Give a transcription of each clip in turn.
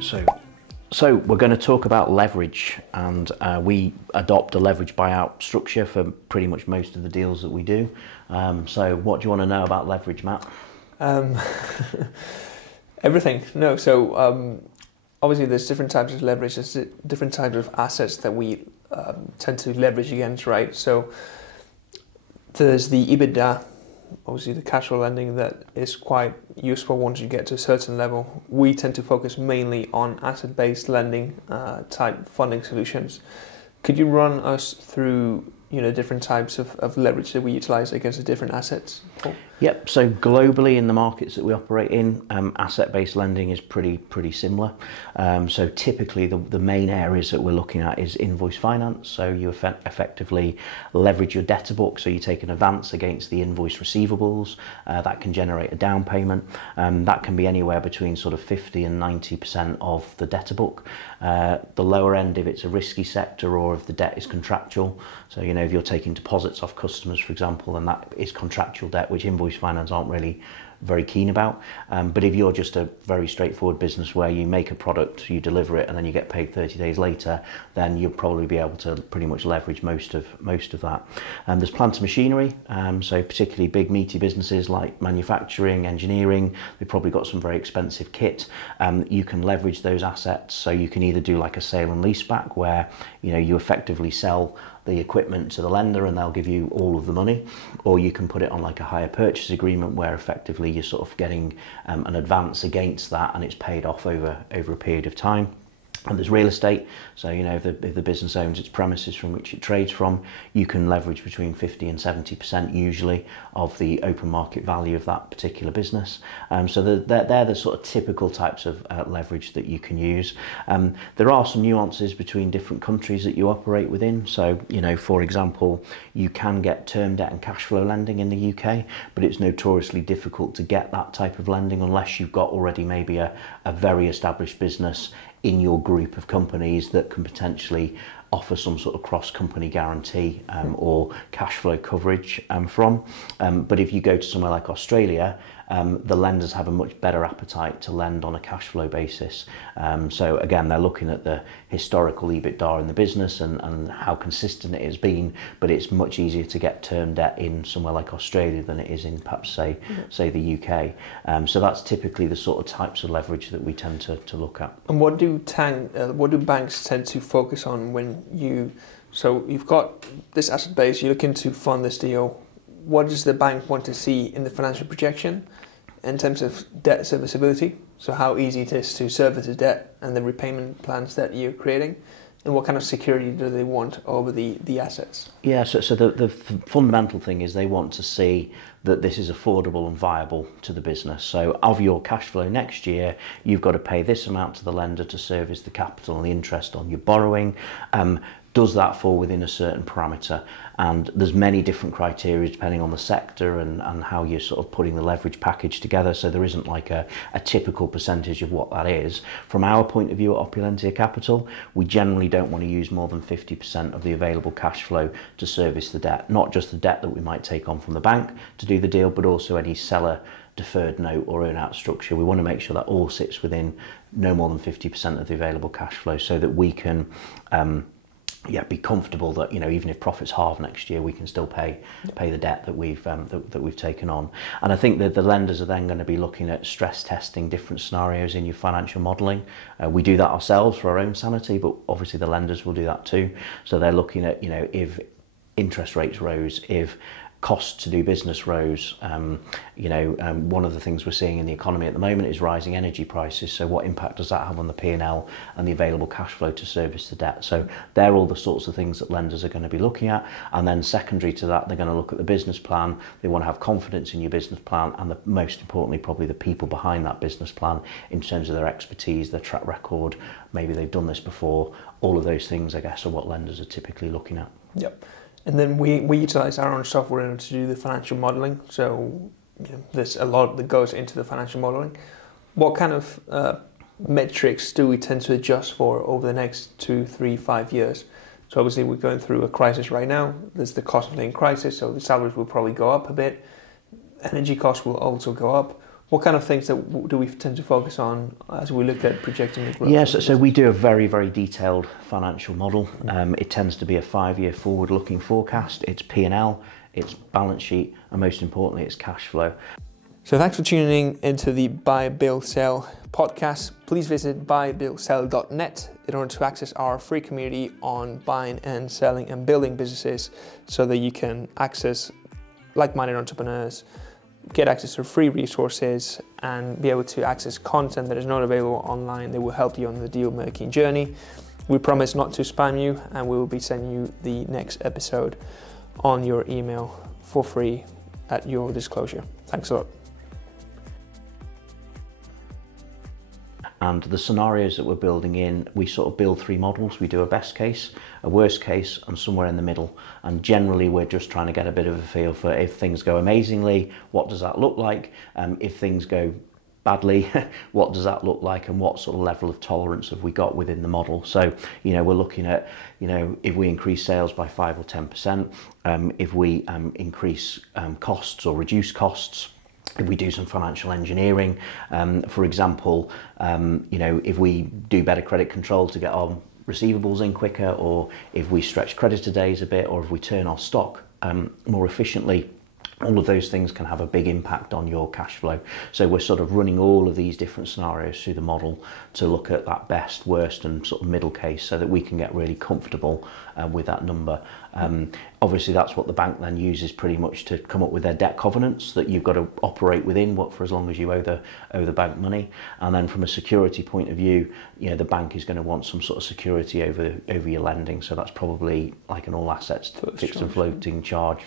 So, so we're going to talk about leverage, and we adopt a leverage buyout structure for pretty much most of the deals that we do. So what do you want to know about leverage, Matt? Everything. No. So obviously there's different types of leverage. There's different types of assets that we tend to leverage against, right? So there's the EBITDA, obviously the cash flow lending that is quite useful once you get to a certain level. We tend to focus mainly on asset-based lending type funding solutions. Could you run us through different types of leverage that we utilize against the different assets? Paul? Yep. So globally in the markets that we operate in, asset-based lending is pretty similar. So typically the main areas that we're looking at is invoice finance. So you effectively leverage your debtor book. So you take an advance against the invoice receivables. That can generate a down payment. That can be anywhere between sort of 50 and 90% of the debtor book. The lower end if it's a risky sector or if the debt is contractual. So if you're taking deposits off customers, for example, then that is contractual debt, which invoice finance aren't really very keen about. But if you're just a very straightforward business where you make a product, you deliver it, and then you get paid 30 days later, then you'll probably be able to pretty much leverage most of that. There's plant and machinery, so particularly big meaty businesses like manufacturing, engineering, they've probably got some very expensive kit. You can leverage those assets, so you can either do like a sale and lease back where you effectively sell the equipment to the lender and they'll give you all of the money, or you can put it on like a hire purchase agreement where effectively you're sort of getting an advance against that and it's paid off over a period of time. And there's real estate, so if the business owns its premises from which it trades from, you can leverage between 50 and 70% usually of the open market value of that particular business. So they're the sort of typical types of leverage that you can use. There are some nuances between different countries that you operate within. So for example, you can get term debt and cash flow lending in the UK, but it's notoriously difficult to get that type of lending unless you've got already maybe a very established business in your group of companies that can potentially offer some sort of cross-company guarantee or cash flow coverage from. But if you go to somewhere like Australia, the lenders have a much better appetite to lend on a cash flow basis. So again, they're looking at the historical EBITDA in the business and how consistent it has been, but it's much easier to get term debt in somewhere like Australia than it is in perhaps say the UK. So that's typically the sort of types of leverage that we tend to look at. And what do banks tend to focus on when you've got this asset base, you're looking to fund this deal? What does the bank want to see in the financial projection in terms of debt serviceability? So how easy it is to service the debt and the repayment plans that you're creating? And what kind of security do they want over the assets? Yeah, so the fundamental thing is they want to see that this is affordable and viable to the business. So of your cash flow next year, you've got to pay this amount to the lender to service the capital and the interest on your borrowing. Does that fall within a certain parameter? And there's many different criteria depending on the sector and how you're sort of putting the leverage package together. So there isn't like a typical percentage of what that is. From our point of view at Opulentia Capital, we generally don't want to use more than 50% of the available cash flow to service the debt, not just the debt that we might take on from the bank to do the deal, but also any seller deferred note or earn out structure. We want to make sure that all sits within no more than 50% of the available cash flow so that we can be comfortable that even if profits halve next year, we can still pay the debt that we've taken on. And I think that the lenders are then going to be looking at stress testing different scenarios in your financial modelling. We do that ourselves for our own sanity, but obviously the lenders will do that too. So they're looking at if interest rates rose, if costs to do business rose. One of the things we're seeing in the economy at the moment is rising energy prices. So what impact does that have on the P&L and the available cash flow to service the debt? So they're all the sorts of things that lenders are going to be looking at. And then secondary to that, they're going to look at the business plan. They want to have confidence in your business plan and most importantly, probably the people behind that business plan in terms of their expertise, their track record. Maybe they've done this before. All of those things, I guess, are what lenders are typically looking at. Yep. And then we utilize our own software in order to do the financial modelling. So there's a lot that goes into the financial modelling. What kind of metrics do we tend to adjust for over the next 2, 3, 5 years? So obviously we're going through a crisis right now. There's the cost of living crisis, so the salaries will probably go up a bit. Energy costs will also go up. What kind of things do we tend to focus on as we look at projecting the growth? Yes, so we do a very, very detailed financial model. It tends to be a 5-year forward-looking forecast. It's P&L, it's balance sheet, and most importantly, it's cash flow. So thanks for tuning into the Buy, Build, Sell podcast. Please visit buybuildsell.net in order to access our free community on buying and selling and building businesses, so that you can access like-minded entrepreneurs, get access to free resources, and be able to access content that is not available online that will help you on the deal making journey. We promise not to spam you, and we will be sending you the next episode on your email for free at your disclosure. Thanks a lot. And the scenarios that we're building in, we sort of build 3 models. We do a best case, a worst case, and somewhere in the middle. And generally, we're just trying to get a bit of a feel for, if things go amazingly, what does that look like? If things go badly, what does that look like, and what sort of level of tolerance have we got within the model? So, we're looking at, if we increase sales by 5 or 10%, if we increase costs or reduce costs, if we do some financial engineering, for example, if we do better credit control to get our receivables in quicker, or if we stretch creditor days a bit, or if we turn our stock more efficiently, all of those things can have a big impact on your cash flow. So we're sort of running all of these different scenarios through the model to look at that best, worst, and sort of middle case, so that we can get really comfortable with that number. Obviously, that's what the bank then uses pretty much to come up with their debt covenants that you've got to operate within, for as long as you owe the bank money. And then from a security point of view, the bank is going to want some sort of security over your lending. So that's probably like an all assets fixed and floating charge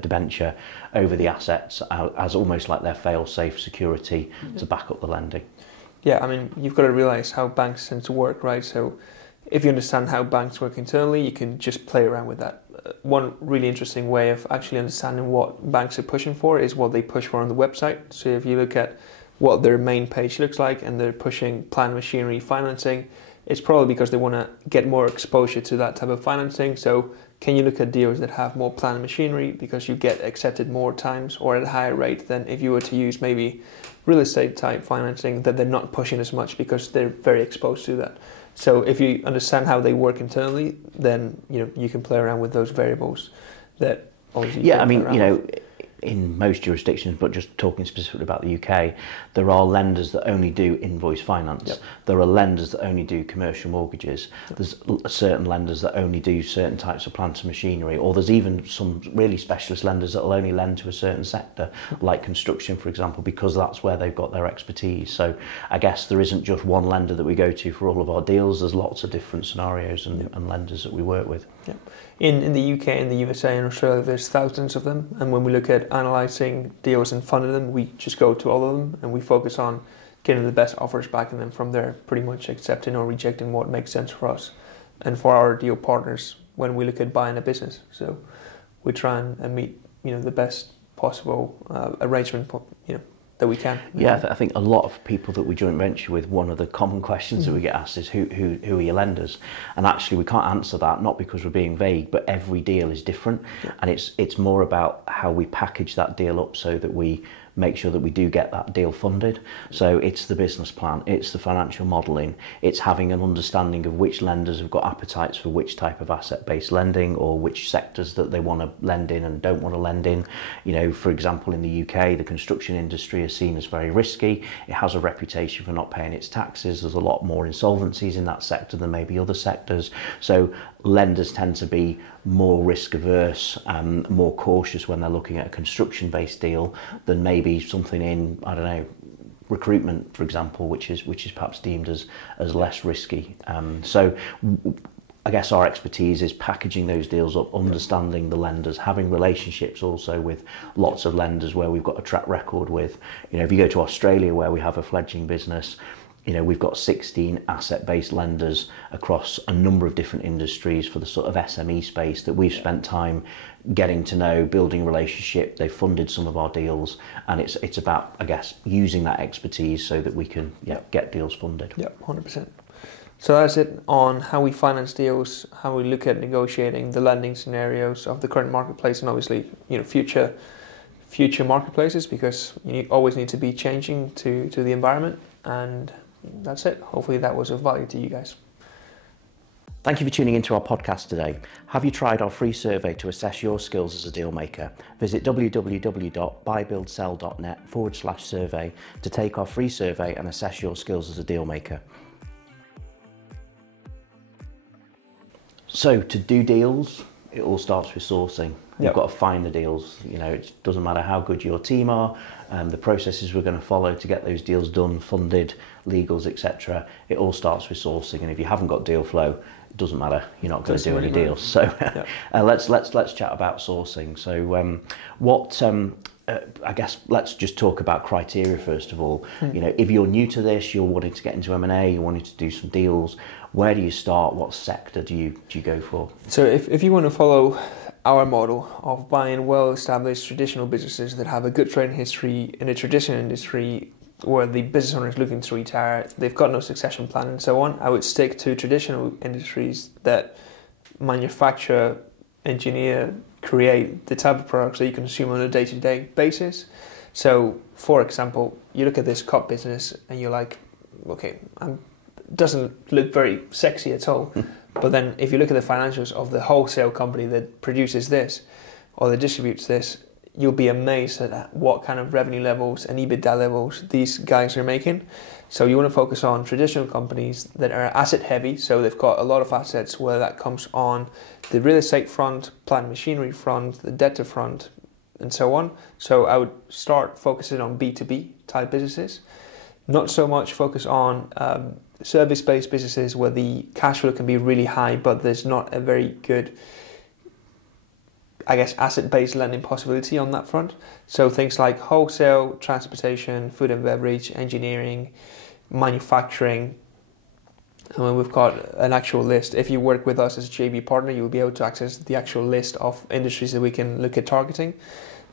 debenture over the assets, as almost like their fail-safe security to back up the lending. Yeah, I mean, you've got to realise how banks tend to work, right? So if you understand how banks work internally, you can just play around with that. One really interesting way of actually understanding what banks are pushing for is what they push for on the website. So if you look at what their main page looks like and they're pushing plant machinery financing, it's probably because they want to get more exposure to that type of financing. So can you look at deals that have more plant machinery because you get accepted more times or at a higher rate than if you were to use maybe real estate type financing that they're not pushing as much because they're very exposed to that. So if you understand how they work internally, then you can play around with those variables that obviously. Yeah, I mean, in most jurisdictions, but just talking specifically about the UK, there are lenders that only do invoice finance. Yep. There are lenders that only do commercial mortgages. Yep. There's certain lenders that only do certain types of plant and machinery, or there's even some really specialist lenders that will only lend to a certain sector, like construction, for example, because that's where they've got their expertise. So I guess there isn't just one lender that we go to for all of our deals. There's lots of different scenarios and lenders that we work with. Yep. In the UK, in the USA and Australia, there's thousands of them, and when we look at analysing deals and funding them, we just go to all of them and we focus on getting the best offers back, and then from there pretty much accepting or rejecting what makes sense for us and for our deal partners when we look at buying a business. So we try and meet the best possible arrangement that we can. Yeah, I think a lot of people that we joint venture with, one of the common questions that we get asked is who are your lenders? And actually we can't answer that, not because we're being vague, but every deal is different. Yeah. And it's more about how we package that deal up so that we make sure that we do get that deal funded. So it's the business plan, it's the financial modelling, it's having an understanding of which lenders have got appetites for which type of asset-based lending, or which sectors that they want to lend in and don't want to lend in. For example, in the UK, the construction industry is seen as very risky. It has a reputation for not paying its taxes. There's a lot more insolvencies in that sector than maybe other sectors. So lenders tend to be more risk averse, more cautious when they're looking at a construction based deal than maybe something in, I don't know, recruitment, for example, which is perhaps deemed as less risky. So I guess our expertise is packaging those deals up, understanding the lenders, having relationships also with lots of lenders where we've got a track record with. If you go to Australia, where we have a fledgling business, we've got 16 asset-based lenders across a number of different industries for the sort of SME space that we've spent time getting to know, building a relationship. They've funded some of our deals, and it's about, I guess, using that expertise so that we can get deals funded. Yep, 100%. So that's it on how we finance deals, how we look at negotiating the lending scenarios of the current marketplace, and obviously, future future marketplaces, because you always need to be changing to the environment. And that's it. Hopefully that was of value to you guys. Thank you for tuning into our podcast today. Have you tried our free survey to assess your skills as a deal maker? Visit www.buybuildsell.net/survey to take our free survey and assess your skills as a deal maker. So to do deals, it all starts with sourcing. You've got to find the deals. You know, it doesn't matter how good your team are, the processes we're going to follow to get those deals done, funded, legals, etc. It all starts with sourcing, and if you haven't got deal flow, it doesn't matter. You're not going to do any deals. So let's chat about sourcing. So I guess let's just talk about criteria first of all. You know, if you're new to this, you're wanting to get into M&A, you're wanting to do some deals. Where do you start? What sector do you go for? So if you want to follow our model of buying well-established traditional businesses that have a good trading history in a traditional industry where the business owner is looking to retire, they've got no succession plan and so on, I would stick to traditional industries that manufacture, engineer, create the type of products that you consume on a day-to-day basis. So, for example, you look at this cup business and you're like, okay, doesn't look very sexy at all. But then if you look at the financials of the wholesale company that produces this or that distributes this, you'll be amazed at what kind of revenue levels and EBITDA levels these guys are making. So you want to focus on traditional companies that are asset heavy. So they've got a lot of assets, whether that comes on the real estate front, plant machinery front, the debtor front, and so on. So I would start focusing on B2B type businesses. Not so much focus on service-based businesses where the cash flow can be really high, but there's not a very good, I guess, asset-based lending possibility on that front. So things like wholesale, transportation, food and beverage, engineering, manufacturing. I mean, we've got an actual list. If you work with us as a JV partner, you'll be able to access the actual list of industries that we can look at targeting.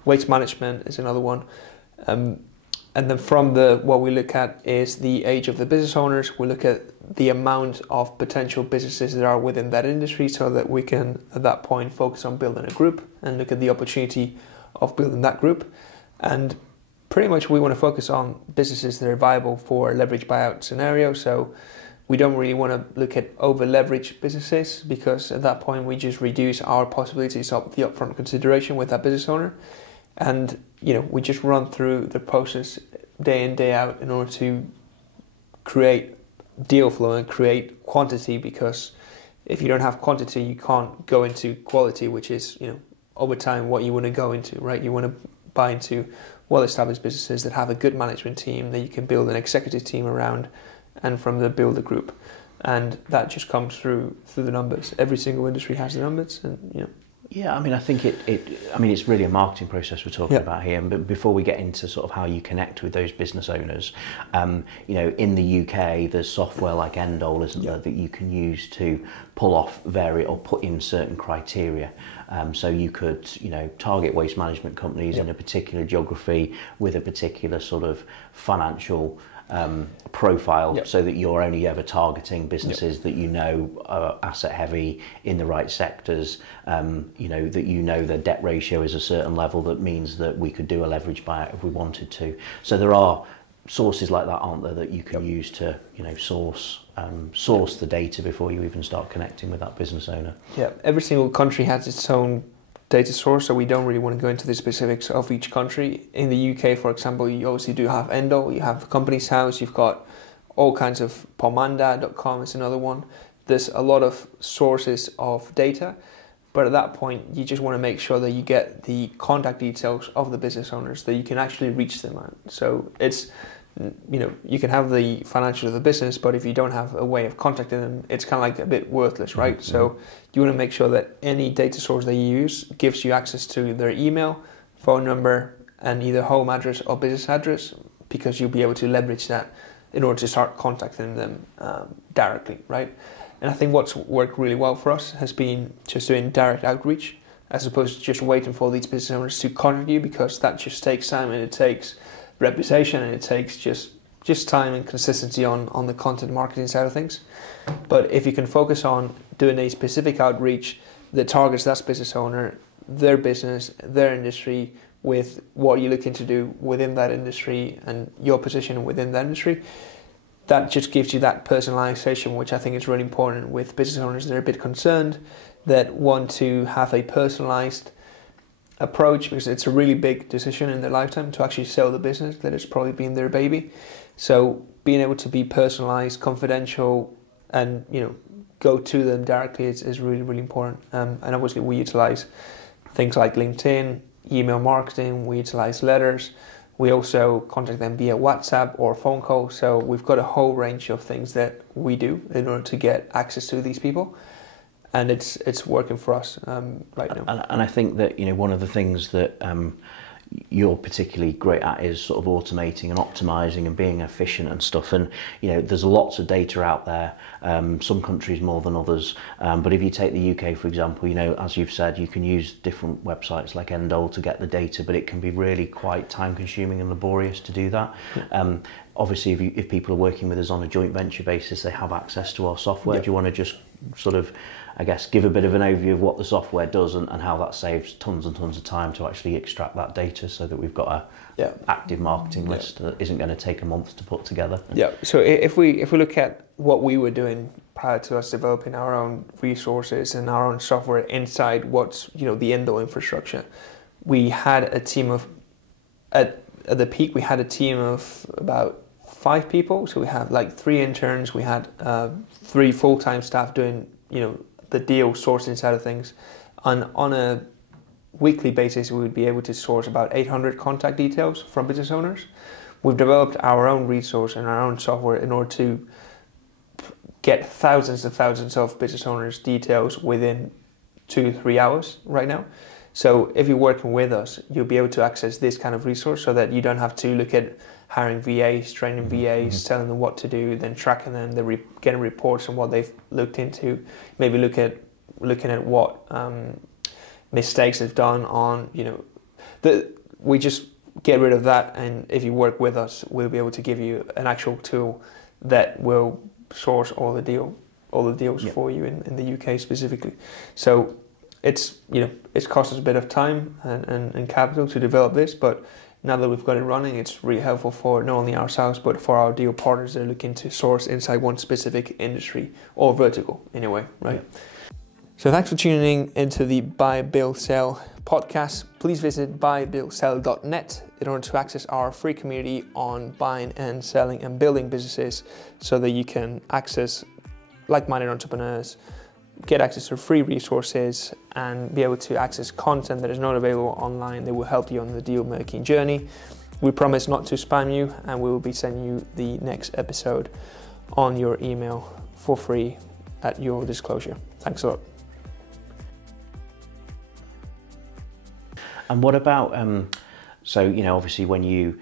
Waste management is another one. And then from what we look at is the age of the business owners. We look at the amount of potential businesses that are within that industry so that we can, at that point, focus on building a group and look at the opportunity of building that group. And pretty much we want to focus on businesses that are viable for a leverage buyout scenario. So we don't really want to look at over-leveraged businesses, because at that point we just reduce our possibilities of the upfront consideration with that business owner. And we just run through the process day in, day out in order to create deal flow and create quantity, because if you don't have quantity, you can't go into quality, which is, over time what you want to go into, right? You want to buy into well-established businesses that have a good management team that you can build an executive team around, and from there build a group. And that just comes through the numbers. Every single industry has the numbers, and Yeah, I mean, I think it's really a marketing process we're talking about here. But before we get into sort of how you connect with those business owners, in the UK, there's software like Endole, isn't there, that you can use to pull off or put in certain criteria. So you could, target waste management companies in a particular geography with a particular sort of financial profile, so that you're only ever targeting businesses that are asset heavy in the right sectors, that their debt ratio is a certain level that means that we could do a leverage buyout if we wanted to. So there are sources like that, aren't there, that you can use to source the data before you even start connecting with that business owner. Yeah, every single country has its own data source, so we don't really want to go into the specifics of each country. In the UK, for example, you obviously do have Endole, you have the Companies House, you've got all kinds of Pomanda.com is another one. There's a lot of sources of data, but at that point you just want to make sure that you get the contact details of the business owners, that you can actually reach them out. So it's, you can have the financials of the business, but if you don't have a way of contacting them, it's kind of like a bit worthless, right? Mm-hmm. So you want to make sure that any data source that you use gives you access to their email, phone number, and either home address or business address, because you'll be able to leverage that in order to start contacting them directly, right? And I think what's worked really well for us has been just doing direct outreach, as opposed to just waiting for these business owners to contact you, because that just takes time, and it takes reputation, and it takes just time and consistency on the content marketing side of things. But if you can focus on doing a specific outreach that targets that business owner, their business, their industry, with what you're looking to do within that industry and your position within that industry. That just gives you that personalization, which I think is really important with business owners that are a bit concerned, that want to have a personalized approach, because it's a really big decision in their lifetime to actually sell the business that has probably been their baby. So being able to be personalized, confidential, and go to them directly is really, really important. And obviously we utilize things like LinkedIn, email marketing, we utilize letters. We also contact them via WhatsApp or phone call. So we've got a whole range of things that we do in order to get access to these people. And it's working for us right now. And I think that one of the things that you're particularly great at is sort of automating and optimizing and being efficient and stuff. And there's lots of data out there. Some countries more than others. But if you take the UK, for example, as you've said, you can use different websites like Endol to get the data, but it can be really quite time-consuming and laborious to do that. Yeah. Obviously, if people are working with us on a joint venture basis, they have access to our software. Yeah. Do you want to just sort of, I guess, give a bit of an overview of what the software does and how that saves tons and tons of time to actually extract that data, so that we've got a active marketing list that isn't going to take a month to put together? Yeah. So if we look at what we were doing prior to us developing our own resources and our own software inside what's the Endol infrastructure, we had a team of at the peak we had a team of about 5 people. So we have like 3 interns, we had 3 full-time staff doing the deal sourcing side of things, and on a weekly basis we would be able to source about 800 contact details from business owners. We've developed our own resource and our own software in order to get thousands and thousands of business owners' details within 2-3 hours right now. So if you're working with us, you'll be able to access this kind of resource, so that you don't have to look at hiring VAs, training VAs, telling them what to do, then tracking them, getting reports on what they've looked into, maybe looking at what mistakes they've done on, we just get rid of that. And if you work with us, we'll be able to give you an actual tool that will source all the deals for you in the UK specifically. So it's cost us a bit of time and capital to develop this, but now that we've got it running, it's really helpful for not only ourselves, but for our deal partners that are looking to source inside one specific industry or vertical anyway, right? Yeah. So thanks for tuning into the Buy, Build, Sell podcast. Please visit buybuildsell.net in order to access our free community on buying and selling and building businesses, so that you can access like-minded entrepreneurs, get access to free resources, and be able to access content that is not available online that will help you on the deal making journey. We promise not to spam you, and we will be sending you the next episode on your email for free at your disclosure. Thanks a lot. And what about so obviously when you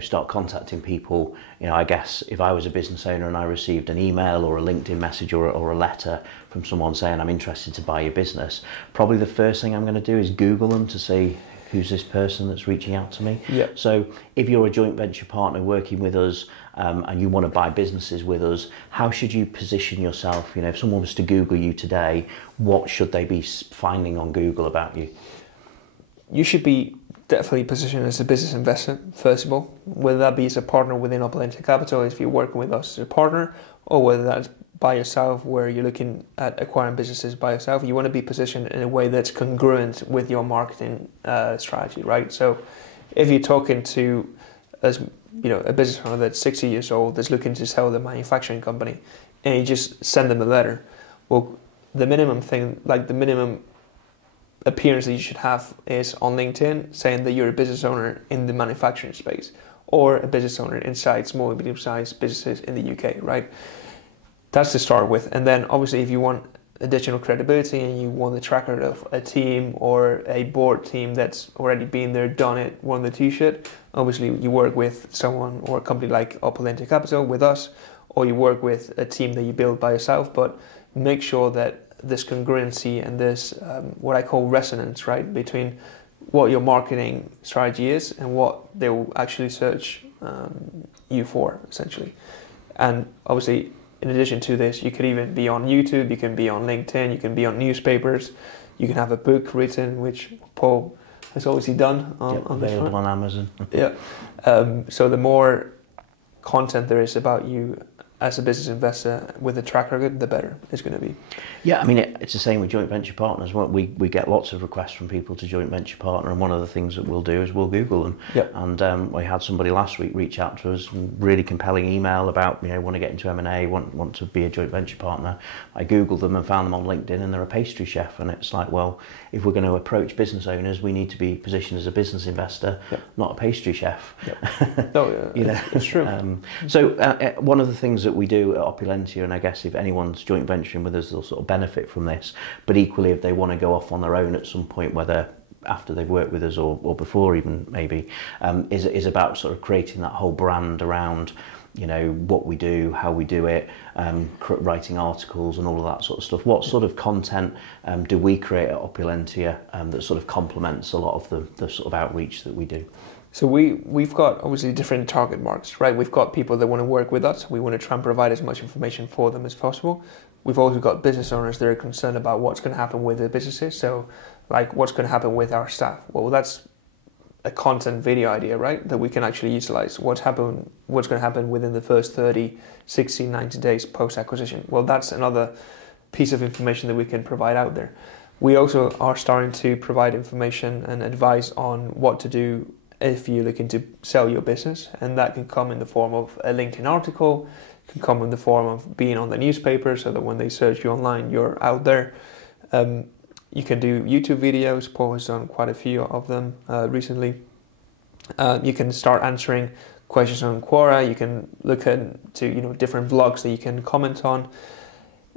start contacting people, I guess if I was a business owner and I received an email or a LinkedIn message or a letter from someone saying I'm interested to buy your business, probably the first thing I'm going to do is Google them to see who's this person that's reaching out to me. Yeah. So if you're a joint venture partner working with us and you want to buy businesses with us, how should you position yourself? If someone was to Google you today, what should they be finding on Google about you? You should be definitely positioned as a business investor, first of all, whether that be as a partner within Opulenta Capital, if you're working with us as a partner, or whether that's by yourself, where you're looking at acquiring businesses by yourself. You want to be positioned in a way that's congruent with your marketing strategy, right? So if you're talking to a business owner that's 60 years old that's looking to sell their manufacturing company, and you just send them a letter, well, the minimum appearance that you should have is on LinkedIn saying that you're a business owner in the manufacturing space, or a business owner inside small and medium-sized businesses in the UK, right? That's to start with. And then obviously if you want additional credibility and you want the track record of a team or a board team that's already been there, done it, won the t-shirt, obviously you work with someone or a company like Opulenta Capital with us, or you work with a team that you build by yourself, but make sure that this congruency and this what I call resonance, right, between what your marketing strategy is and what they will actually search you for, essentially. And obviously, in addition to this, you could even be on YouTube, you can be on LinkedIn, you can be on newspapers, you can have a book written, which Paul is obviously done on this available front. on Amazon. Yeah. So the more content there is about you as a business investor with a track record, the better it's going to be. Yeah, I mean, it's the same with joint venture partners. We get lots of requests from people to joint venture partner, and one of the things that we'll do is we'll Google them. Yep. And we had somebody last week reach out to us, really compelling email about, want to get into M&A, want to be a joint venture partner. I Googled them and found them on LinkedIn, and they're a pastry chef. And it's like, well, if we're going to approach business owners, we need to be positioned as a business investor, not a pastry chef. Yep. No, it's true. So one of the things that we do at Opulentia, and I guess if anyone's joint venturing with us, they'll sort of benefit from this, but equally if they want to go off on their own at some point, whether after they've worked with us or before even maybe, is about sort of creating that whole brand around what we do, how we do it, writing articles and all of that sort of stuff. What sort of content do we create at Opulentia that sort of complements a lot of the sort of outreach that we do? So we've got obviously different target markets, right? We've got people that want to work with us. We want to try and provide as much information for them as possible. We've also got business owners that are concerned about what's going to happen with their businesses. So like what's going to happen with our staff? Well, that's a content video idea, right? That we can actually utilize. What's going to happen within the first 30, 60, 90 days post-acquisition? Well, that's another piece of information that we can provide out there. We also are starting to provide information and advice on what to do if you're looking to sell your business, and that can come in the form of a LinkedIn article, can come in the form of being on the newspaper so that when they search you online, you're out there. You can do YouTube videos. Paul has done quite a few of them recently. You can start answering questions on Quora. You can look into different vlogs that you can comment on.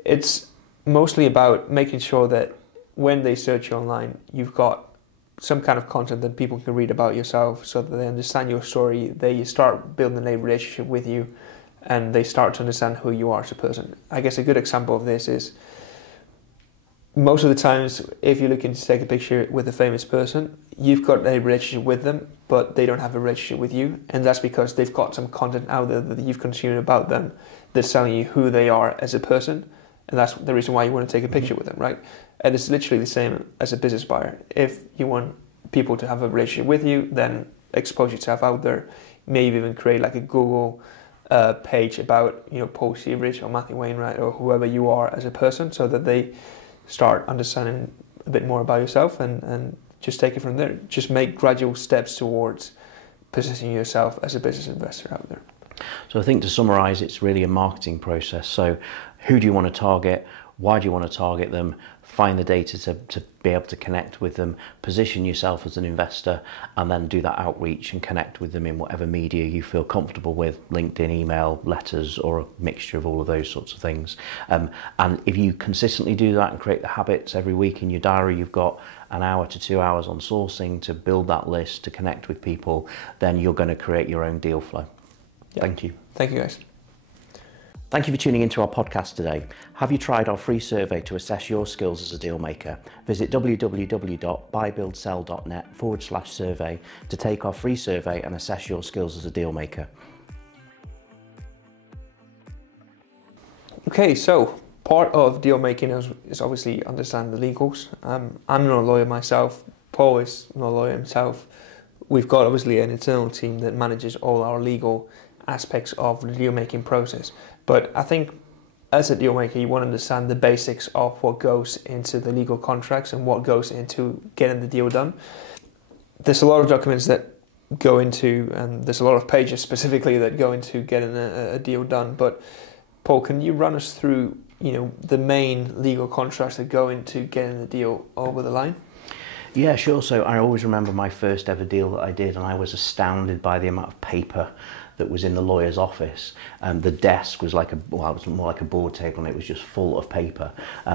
It's mostly about making sure that when they search you online, you've got some kind of content that people can read about yourself so that they understand your story, they start building a relationship with you, and they start to understand who you are as a person. I guess a good example of this is most of the times if you're looking to take a picture with a famous person, you've got a relationship with them, but they don't have a relationship with you, and that's because they've got some content out there that you've consumed about them that's telling you who they are as a person, and that's the reason why you want to take a picture with them, right? And it's literally the same as a business buyer. If you want people to have a relationship with you, then expose yourself out there. Maybe even create like a Google page about Paul Searidge or Matthew Wainwright or whoever you are as a person, so that they start understanding a bit more about yourself, and just take it from there. Just make gradual steps towards positioning yourself as a business investor out there. So I think to summarise, it's really a marketing process. So who do you want to target? Why do you want to target them? Find the data to be able to connect with them, position yourself as an investor, and then do that outreach and connect with them in whatever media you feel comfortable with, LinkedIn, email, letters, or a mixture of all of those sorts of things. And if you consistently do that and create the habits every week in your diary, you've got an hour to 2 hours on sourcing to build that list, to connect with people, then you're going to create your own deal flow. Yep. Thank you. Thank you, guys. Thank you for tuning into our podcast today. Have you tried our free survey to assess your skills as a deal maker? Visit www.buybuildsell.net/survey to take our free survey and assess your skills as a deal maker. Okay, so part of deal making is obviously understand the legals. I'm not a lawyer myself. Paul is not a lawyer himself. We've got obviously an internal team that manages all our legal aspects of the deal making process. But I think as a deal maker, you want to understand the basics of what goes into the legal contracts and what goes into getting the deal done. There's a lot of documents that go into, and there's a lot of pages specifically that go into getting a deal done. But Paul, can you run us through, the main legal contracts that go into getting the deal over the line? Yeah, sure. So I always remember my first ever deal that I did, and I was astounded by the amount of paper that was in the lawyer's office. The desk was it was more like a board table, and it was just full of paper.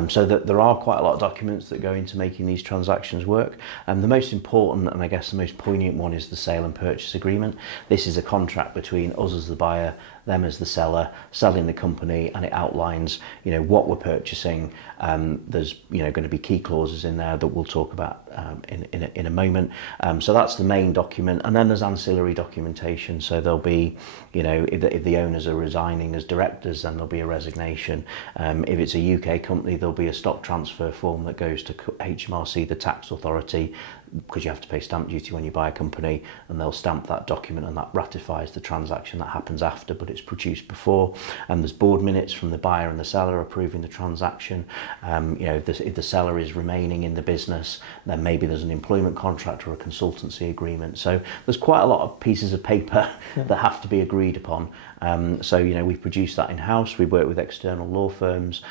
So that there are quite a lot of documents that go into making these transactions work. The most important, and I guess the most poignant one, is the sale and purchase agreement. This is a contract between us as the buyer, them as the seller, selling the company, and it outlines, what we're purchasing. There's, going to be key clauses in there that we'll talk about in a moment. So that's the main document, and then there's ancillary documentation. So there'll be, if the owners are resigning as directors, then there'll be a resignation. If it's a UK company, there'll be a stock transfer form that goes to HMRC, the tax authority. because you have to pay stamp duty when you buy a company, and they'll stamp that document and that ratifies the transaction. That happens after, but it's produced before. And there's board minutes from the buyer and the seller approving the transaction. If the seller is remaining in the business, then maybe there's an employment contract or a consultancy agreement. So there's quite a lot of pieces of paper that have to be agreed upon. We produce that in-house. We work with external law firms.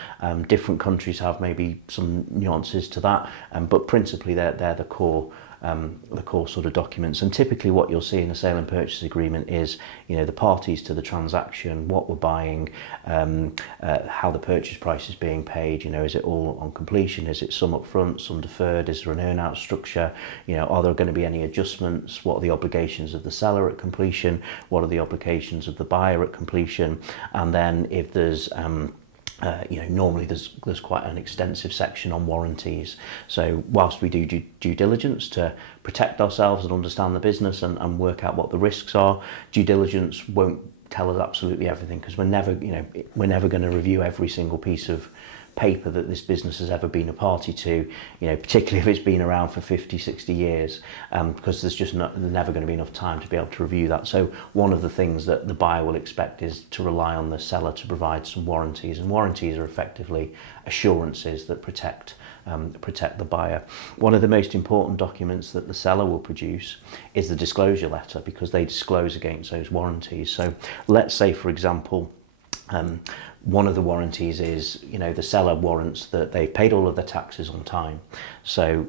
Different countries have maybe some nuances to that, but principally they're the core sort of documents. And typically what you'll see in a sale and purchase agreement is, the parties to the transaction, what we're buying, how the purchase price is being paid. Is it all on completion? Is it some up front, some deferred? Is there an earn-out structure? Are there going to be any adjustments? What are the obligations of the seller at completion? What are the obligations of the buyer at completion? And then if there's normally there's quite an extensive section on warranties. So whilst we do due diligence to protect ourselves and understand the business and work out what the risks are, due diligence won't tell us absolutely everything, because we're never going to review every single piece of paper that this business has ever been a party to, particularly if it's been around for 50, 60 years, because there's never going to be enough time to be able to review that. So one of the things that the buyer will expect is to rely on the seller to provide some warranties, and warranties are effectively assurances that protect the buyer. One of the most important documents that the seller will produce is the disclosure letter, because they disclose against those warranties. So let's say, for example, one of the warranties is, the seller warrants that they've paid all of their taxes on time. So,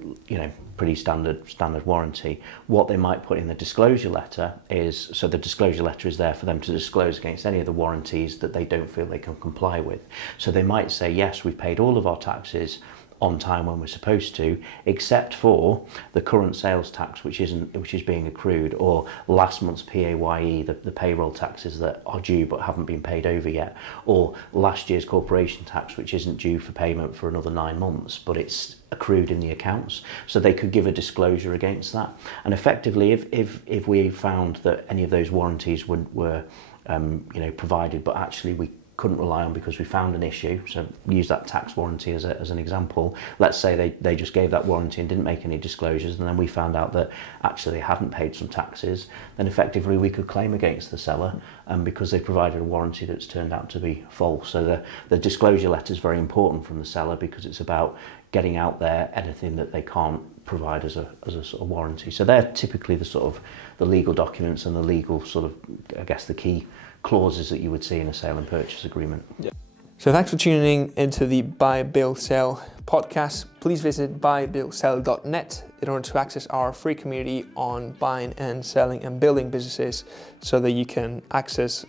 pretty standard warranty. What they might put in the disclosure letter is, so the disclosure letter is there for them to disclose against any of the warranties that they don't feel they can comply with. So they might say, yes, we've paid all of our taxes on time when we're supposed to, except for the current sales tax, which is being accrued, or last month's PAYE, the payroll taxes that are due but haven't been paid over yet, or last year's corporation tax, which isn't due for payment for another 9 months, but it's accrued in the accounts. So they could give a disclosure against that. And effectively, if we found that any of those warranties were provided, but actually we couldn't rely on because we found an issue, so use that tax warranty as an example. Let's say they just gave that warranty and didn't make any disclosures, and then we found out that actually they hadn't paid some taxes, then effectively we could claim against the seller because they provided a warranty that's turned out to be false. So the disclosure letter is very important from the seller, because it's about getting out there anything that they can't provide as a sort of warranty. So they're typically the sort of the legal documents and the legal sort of, I guess, the key clauses that you would see in a sale and purchase agreement. Yeah. So thanks for tuning into the Buy, Build, Sell podcast. Please visit buybuildsell.net in order to access our free community on buying and selling and building businesses, so that you can access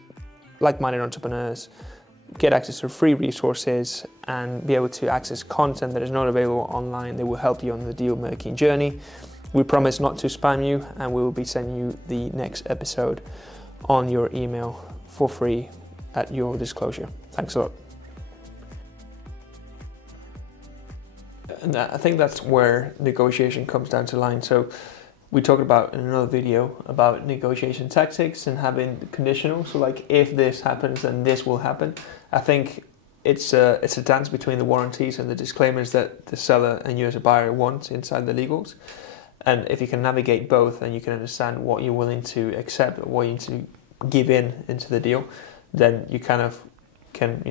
like-minded entrepreneurs, get access to free resources, and be able to access content that is not available online that will help you on the deal-making journey. We promise not to spam you, and we will be sending you the next episode on your email for free at your disclosure. Thanks a lot. And I think that's where negotiation comes down to line. So we talked about in another video about negotiation tactics and having conditional. So like, if this happens, then this will happen. I think it's a dance between the warranties and the disclaimers that the seller and you as a buyer want inside the legals. And if you can navigate both, then you can understand what you're willing to accept or what you need to give into the deal, then you kind of can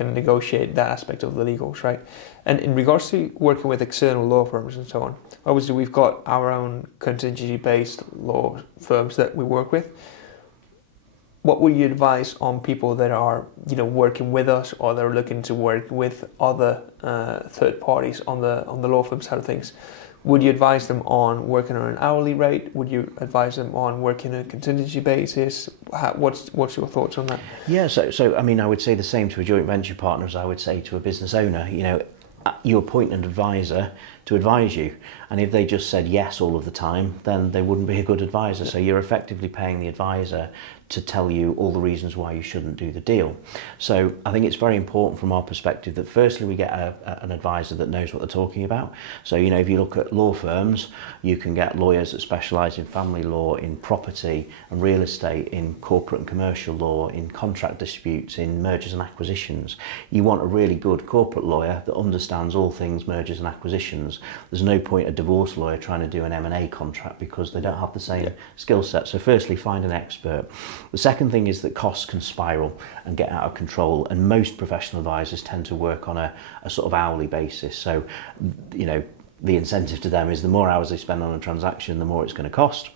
negotiate that aspect of the legals, right? And in regards to working with external law firms and so on, obviously we've got our own contingency-based law firms that we work with. What would you advise on people that are, working with us, or they're looking to work with other third parties on the law firm side of things? Would you advise them on working on an hourly rate? Would you advise them on working on a contingency basis? What's your thoughts on that? Yeah, so I mean, I would say the same to a joint venture partner as I would say to a business owner. You appoint an advisor to advise you, and if they just said yes all of the time, then they wouldn't be a good advisor. So you're effectively paying the advisor to tell you all the reasons why you shouldn't do the deal. So I think it's very important from our perspective that firstly we get an advisor that knows what they're talking about. So if you look at law firms, you can get lawyers that specialise in family law, in property and real estate, in corporate and commercial law, in contract disputes, in mergers and acquisitions. You want a really good corporate lawyer that understands all things mergers and acquisitions, There's no point a divorce lawyer trying to do an M&A contract because they don't have the same skill set. So firstly, find an expert. The second thing is that costs can spiral and get out of control, and most professional advisors tend to work on a sort of hourly basis. So, you know, the incentive to them is the more hours they spend on a transaction, the more it's going to cost.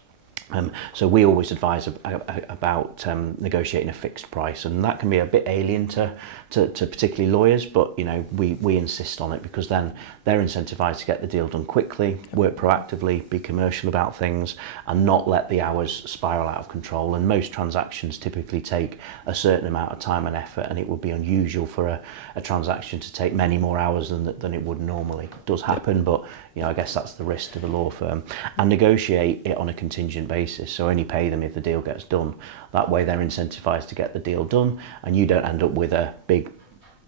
So we always advise about negotiating a fixed price, and that can be a bit alien to particularly lawyers, but you know, we insist on it because then they're incentivized to get the deal done quickly, work proactively, be commercial about things, and not let the hours spiral out of control. And most transactions typically take a certain amount of time and effort, and it would be unusual for a transaction to take many more hours than it would normally. It does happen, but you know, I guess that's the risk of a law firm. And negotiate it on a contingent basis, so only pay them if the deal gets done. That way they're incentivized to get the deal done, and you don't end up with a big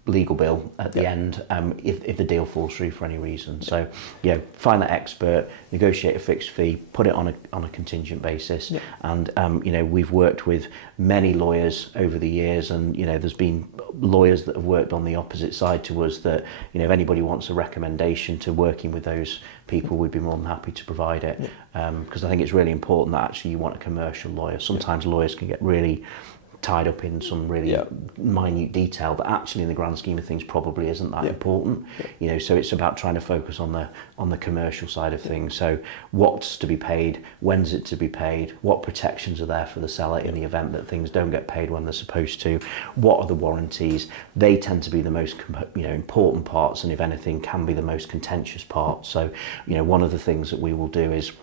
legal bill at the end if the deal falls through for any reason. So yeah, find that expert, negotiate a fixed fee, put it on a contingent basis. And you know, we've worked with many lawyers over the years, and you know, there's been lawyers that have worked on the opposite side to us that, you know, if anybody wants a recommendation to working with those people, we'd be more than happy to provide it. Because I think it's really important that actually you want a commercial lawyer. Sometimes lawyers can get really tied up in some really minute detail that actually in the grand scheme of things probably isn't that important. You know, so it's about trying to focus on the commercial side of things. So what's to be paid, when's it to be paid, what protections are there for the seller in the event that things don't get paid when they're supposed to, what are the warranties. They tend to be the most important parts, and if anything can be the most contentious parts. So you know, one of the things that we will do is,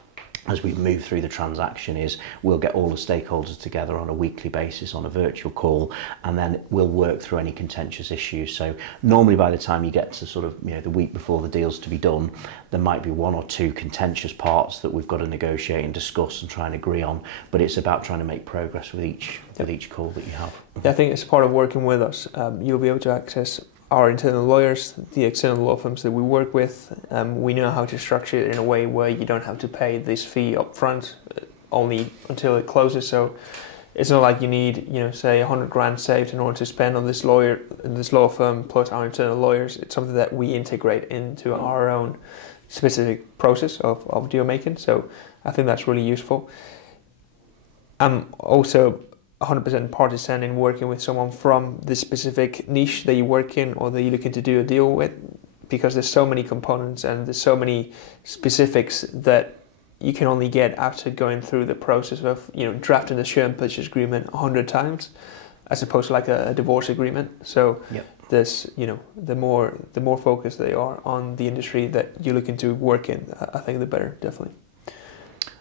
as we move through the transaction, is we'll get all the stakeholders together on a weekly basis on a virtual call, and then we'll work through any contentious issues. So normally by the time you get to sort of, you know, the week before the deal's to be done, there might be one or two contentious parts that we've got to negotiate and discuss and try and agree on, but it's about trying to make progress with each call that you have. I think as part of working with us, you'll be able to access our internal lawyers, the external law firms that we work with. We know how to structure it in a way where you don't have to pay this fee up front, only until it closes. So it's not like you need, you know, say 100 grand saved in order to spend on this lawyer, this law firm plus our internal lawyers. It's something that we integrate into our own specific process of deal making. So I think that's really useful. I'm also 100% partisan in working with someone from the specific niche that you work in or that you're looking to do a deal with, because there's so many components and there's so many specifics that you can only get after going through the process of, you know, drafting the share and purchase agreement 100 times as opposed to like a divorce agreement. So there's, you know, the more focused they are on the industry that you're looking to work in, I think the better, definitely.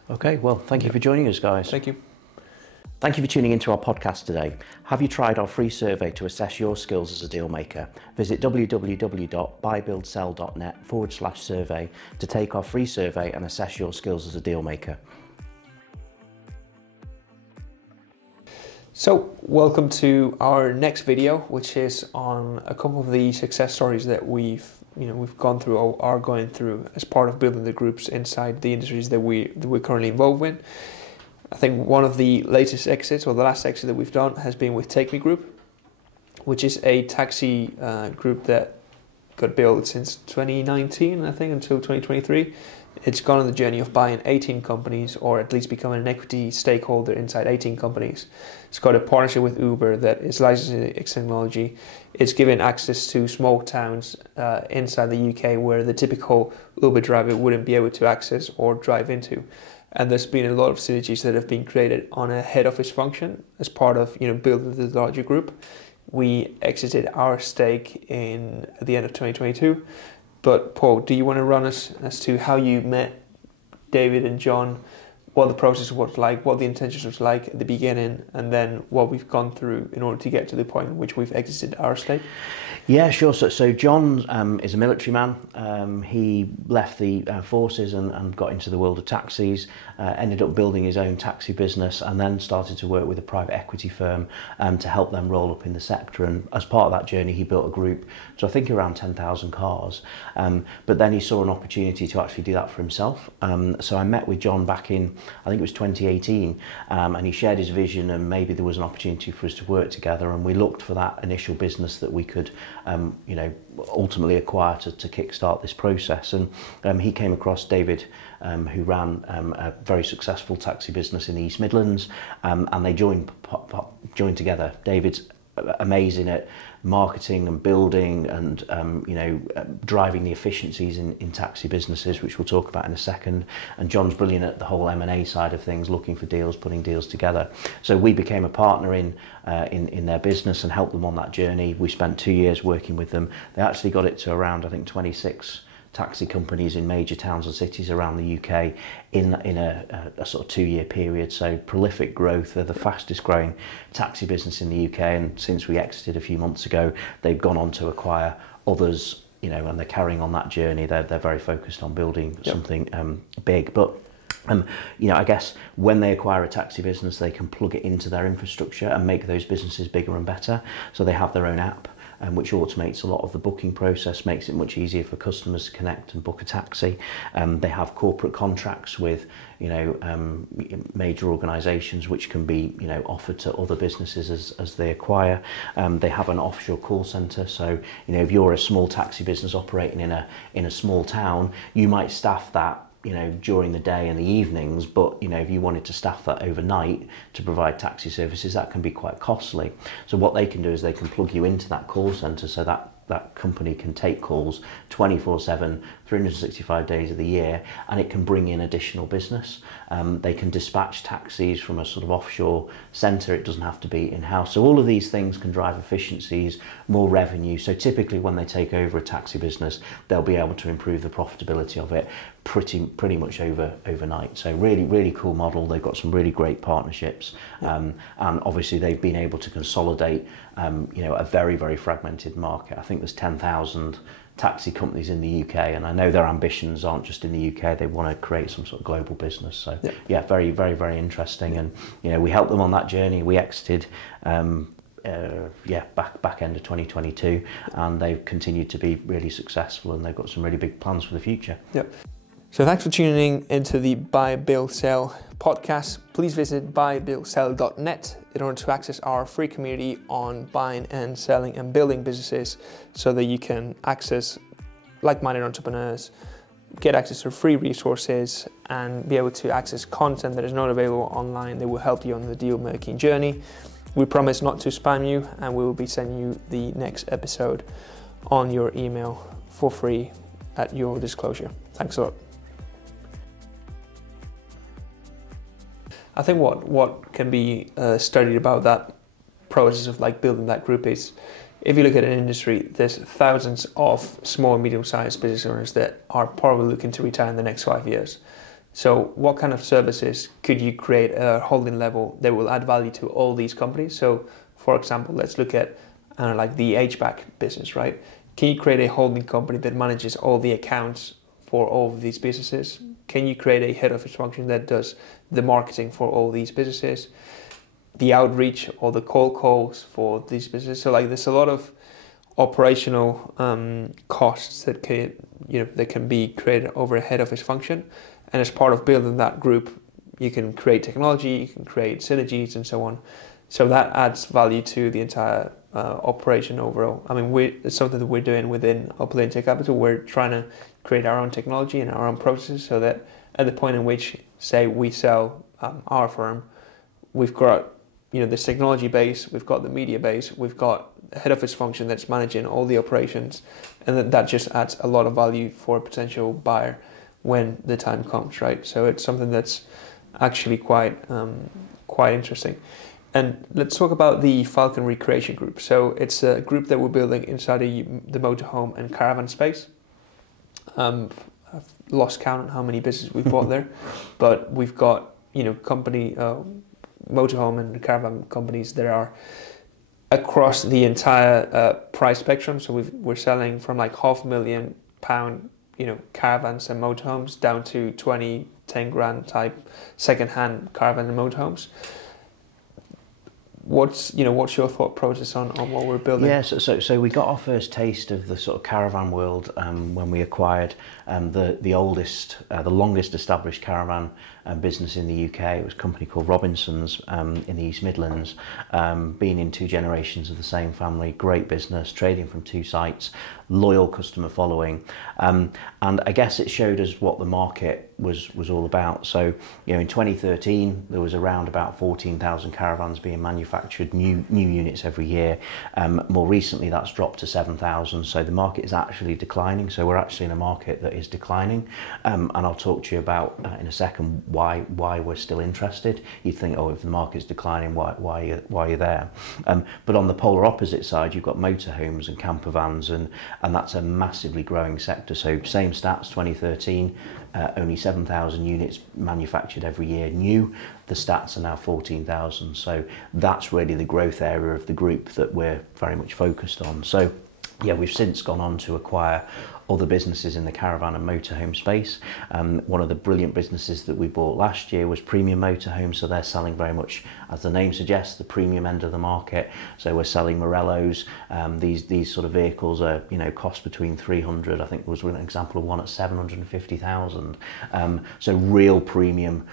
Okay, well, thank you for joining us, guys. Thank you. Thank you for tuning into our podcast today. Have you tried our free survey to assess your skills as a deal maker? Visit www.buybuildsell.net/survey to take our free survey and assess your skills as a deal maker. So, welcome to our next video, which is on a couple of the success stories that we've gone through or are going through as part of building the groups inside the industries that we're currently involved in. I think one of the latest exits, or the last exit that we've done, has been with Take Me Group, which is a taxi group that got built since 2019, I think, until 2023. It's gone on the journey of buying 18 companies, or at least becoming an equity stakeholder inside 18 companies. It's got a partnership with Uber that is licensing its technology. It's given access to small towns inside the UK where the typical Uber driver wouldn't be able to access or drive into. And there's been a lot of synergies that have been created on a head office function as part of, you know, building the larger group. We exited our stake at the end of 2022. But Paul, do you want to run us as to how you met David and John, what the process was like, what the intentions was like at the beginning, and then what we've gone through in order to get to the point in which we've exited our stake? Yeah, sure. So John is a military man. He left the forces and got into the world of taxis, ended up building his own taxi business, and then started to work with a private equity firm to help them roll up in the sector. And as part of that journey, he built a group, so I think around 10,000 cars. But then he saw an opportunity to actually do that for himself. So I met with John back in I think it was 2018, and he shared his vision, and maybe there was an opportunity for us to work together, and we looked for that initial business that we could ultimately acquire to kickstart this process. And he came across David, who ran a very successful taxi business in the East Midlands, and they joined together. David's amazing at marketing and building and driving the efficiencies in taxi businesses, which we'll talk about in a second, and John's brilliant at the whole M&A side of things, looking for deals, putting deals together. So we became a partner in their business and helped them on that journey. We spent 2 years working with them. They actually got it to around, I think, 26 taxi companies in major towns and cities around the UK in a sort of 2 year period. So prolific growth. They're the fastest growing taxi business in the UK, and since we exited a few months ago, they've gone on to acquire others, and they're carrying on that journey. They're very focused on building something big. But I guess when they acquire a taxi business, they can plug it into their infrastructure and make those businesses bigger and better. So they have their own app, which automates a lot of the booking process, makes it much easier for customers to connect and book a taxi. They have corporate contracts with, major organisations, which can be, offered to other businesses as they acquire. They have an offshore call centre, so if you're a small taxi business operating in a small town, you might staff that during the day and the evenings, but if you wanted to staff that overnight to provide taxi services, that can be quite costly. So what they can do is they can plug you into that call centre, so that company can take calls 24/7, 365 days of the year, and it can bring in additional business. They can dispatch taxis from a sort of offshore centre. It doesn't have to be in-house. So all of these things can drive efficiencies, more revenue. So typically when they take over a taxi business, they'll be able to improve the profitability of it pretty much overnight. So really, really cool model. They've got some really great partnerships, and obviously they've been able to consolidate a very, very fragmented market. I think there's 10,000 taxi companies in the UK, and I know their ambitions aren't just in the UK. They want to create some sort of global business. So very, very, very interesting. And we helped them on that journey. We exited back end of 2022, and they've continued to be really successful, and they've got some really big plans for the future. So thanks for tuning into the Buy, Build, Sell podcast. Please visit buybuildsell.net in order to access our free community on buying and selling and building businesses, so that you can access like-minded entrepreneurs, get access to free resources, and be able to access content that is not available online that will help you on the deal-making journey. We promise not to spam you, and we will be sending you the next episode on your email for free at your disclosure. Thanks a lot. I think what can be studied about that process of building that group is, if you look at an industry, there's thousands of small and medium-sized business owners that are probably looking to retire in the next 5 years. So what kind of services could you create at a holding level that will add value to all these companies? So for example, let's look at the HVAC business, right? Can you create a holding company that manages all the accounts for all of these businesses? Can you create a head office function that does the marketing for all these businesses, the outreach or the cold calls for these businesses? So there's a lot of operational costs that can be created over a head office function. And as part of building that group, you can create technology, you can create synergies and so on. So that adds value to the entire operation overall. I mean, it's something that we're doing within Uplantia Capital. We're trying to create our own technology and our own processes, so that at the point in which, say, we sell our firm, we've got this technology base, we've got the media base, we've got a head office function that's managing all the operations, and that just adds a lot of value for a potential buyer when the time comes, right? So it's something that's actually quite interesting. And let's talk about the Falcon Recreation Group. So it's a group that we're building inside the motorhome and caravan space. I've lost count on how many businesses we've bought there, but we've got company motorhome and caravan companies that are across the entire price spectrum. So we're selling from £500,000 caravans and motorhomes down to 10 grand type second-hand caravan and motorhomes. what's your thought process on what we're building? Yeah, so we got our first taste of the sort of caravan world when we acquired the longest established caravan business in the UK. It was a company called Robinsons in the East Midlands, been in 2 generations of the same family, great business, trading from 2 sites, loyal customer following, and I guess it showed us what the market was all about. So, in 2013 there was around about 14,000 caravans being manufactured, new units every year. More recently that's dropped to 7,000, so the market is actually declining. So we're actually in a market that is declining, and I'll talk to you about in a second why we're still interested. You'd think, oh, if the market's declining, why are you there? But on the polar opposite side, you've got motorhomes and camper vans, and that's a massively growing sector. So same stats, 2013, only 7,000 units manufactured every year new. The stats are now 14,000. So that's really the growth area of the group that we're very much focused on. So yeah, we've since gone on to acquire other businesses in the caravan and motorhome space. One of the brilliant businesses that we bought last year was Premium Motorhomes, so they're selling very much, as the name suggests, the premium end of the market. So we're selling Morellos. These sort of vehicles are, cost between 300. I think there was an example of one at 750,000. So real premium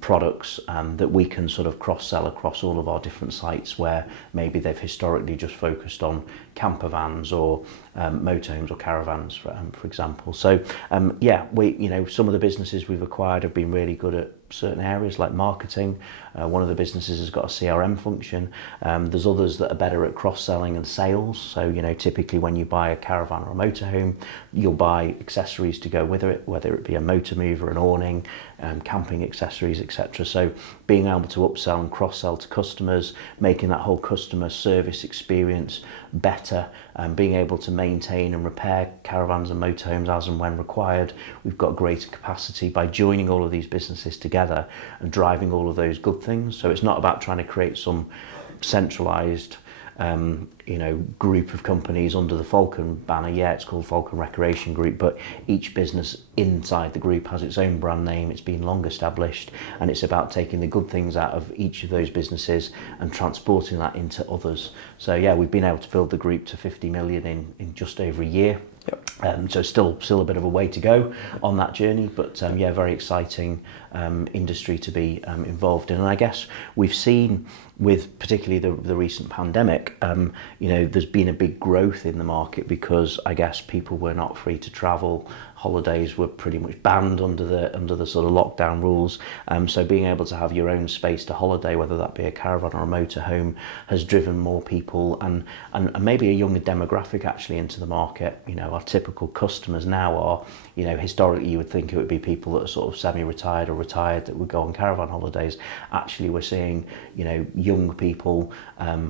products that we can sort of cross-sell across all of our different sites, where maybe they've historically just focused on camper vans or motorhomes or caravans, for example. So yeah, some of the businesses we've acquired have been really good at certain areas like marketing. One of the businesses has got a CRM function. There's others that are better at cross-selling and sales. So, typically when you buy a caravan or a motorhome, you'll buy accessories to go with it, whether it be a motor mover, an awning, camping accessories, etc. So being able to upsell and cross-sell to customers, making that whole customer service experience better, and being able to maintain and repair caravans and motorhomes as and when required. We've got greater capacity by joining all of these businesses together and driving all of those good things. So it's not about trying to create some centralized group of companies under the Falcon banner. Yeah, it's called Falcon Recreation Group, but each business inside the group has its own brand name. It's been long established, and it's about taking the good things out of each of those businesses and transporting that into others. So yeah, we've been able to build the group to 50 million in just over a year. Yep. So still a bit of a way to go on that journey, but yeah, very exciting industry to be involved in. And I guess we've seen, with particularly the recent pandemic, there's been a big growth in the market because I guess people were not free to travel. Holidays were pretty much banned under the sort of lockdown rules. So being able to have your own space to holiday, whether that be a caravan or a motorhome, has driven more people and maybe a younger demographic actually into the market. Our typical customers now are, historically you would think it would be people that are sort of semi-retired or retired that would go on caravan holidays. Actually, we're seeing, young people,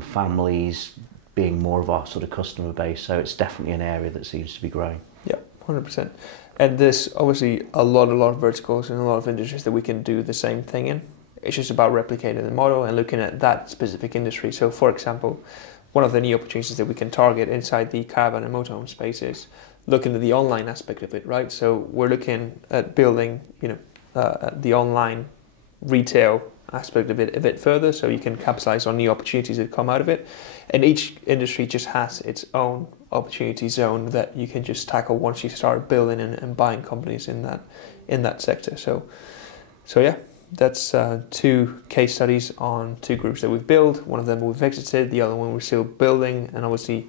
families being more of our sort of customer base. So it's definitely an area that seems to be growing. Yeah, 100%. And there's obviously a lot of verticals and a lot of industries that we can do the same thing in. It's just about replicating the model and looking at that specific industry. So for example, one of the new opportunities that we can target inside the caravan and motorhome space is looking at the online aspect of it, right? So we're looking at building, the online retail aspect of it a bit further, so you can capitalize on new opportunities that come out of it. And each industry just has its own opportunity zone that you can just tackle once you start building and buying companies in that sector. So yeah, that's 2 case studies on 2 groups that we've built. One of them we've exited, the other one we're still building, and obviously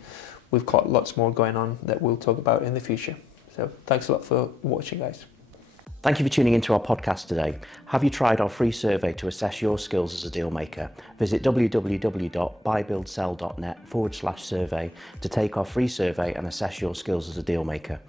we've got lots more going on that we'll talk about in the future. So thanks a lot for watching, guys. Thank you for tuning into our podcast today. Have you tried our free survey to assess your skills as a deal maker? Visit www.buybuildsell.net/survey to take our free survey and assess your skills as a deal maker.